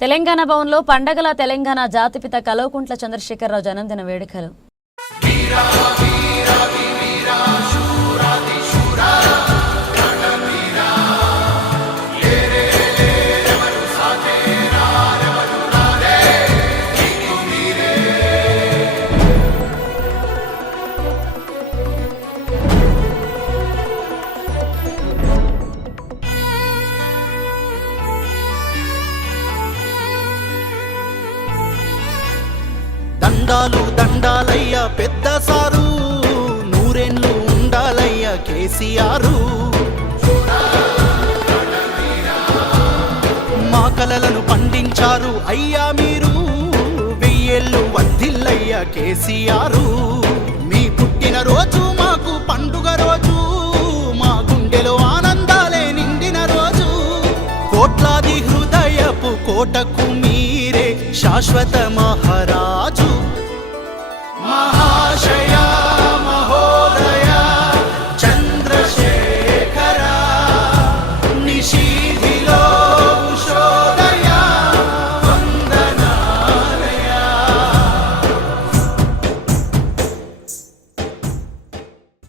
తెలంగాణ భవన్లో పండగల తెలంగాణ జాతిపిత కల్వకుంట్ల చంద్రశేఖరరావు జన్మదిన వేడుకలు. దండాలు దండాలయ్య పెద్ద సారు, నూరేళ్ళు ఉండాలయ్య కేసీఆర్. మా కలలను పండించారు అయ్యా మీరు, వెయ్యేళ్ళు వర్ధిల్లయ్య కేసీఆర్. మీ పుట్టిన రోజు మాకు పండుగ రోజు, మా గుండెలో ఆనందాలే నిండిన రోజు. కోట్లాది హృదయపు కోటకు మీరే శాశ్వత మహారాజు. మహాశయ